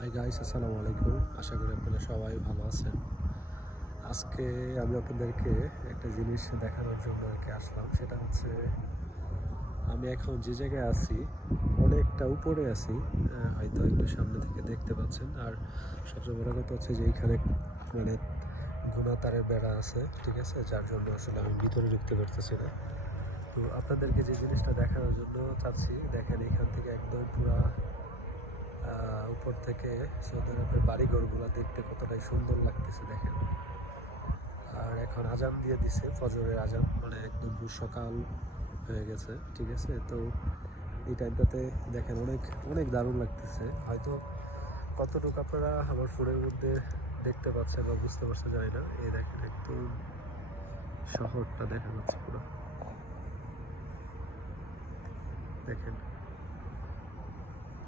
Hi guys, আসসালামু আলাইকুম। আশা করি আপনারা সবাই ভালো আছেন। আজকে আমি আপনাদেরকে একটা জিনিস দেখানোর জন্য আসলাম। সেটা হচ্ছে আমি এখন যে জায়গায় আছি অনেকটা উপরে আছি। হয়তো একটু সামনে থেকে দেখতে পাচ্ছেন। আর সবচেয়ে বড় কথা হচ্ছে যে এইখানে মানে গুনা তারের বেড়া আছে, ঠিক আছে, যার জন্য আসলে আমি ভিতরে ঢুকতে পারতেছি না। তো আপনাদেরকে যে জিনিসটা দেখানোর জন্য চাচ্ছি, দেখেন এখান থেকে একদম পুরা উপর থেকে সৌদি আরবের বাড়িঘরগুলো দেখতে কতটাই সুন্দর লাগতেছে দেখেন। আর এখন আজান দিয়ে দিছে, ফজরের আজান, মানে একদম সকাল হয়ে গেছে, ঠিক আছে। তো এই টাইমটাতে দেখেন অনেক অনেক দারুণ লাগতেছে। হয়তো কতটুকু আপনারা আমার ফোনের মধ্যে দেখতে পাচ্ছেন বা বুঝতে পারছেন জানি না। এই দেখেন একদম শহরটা দেখা যাচ্ছে পুরো, দেখেন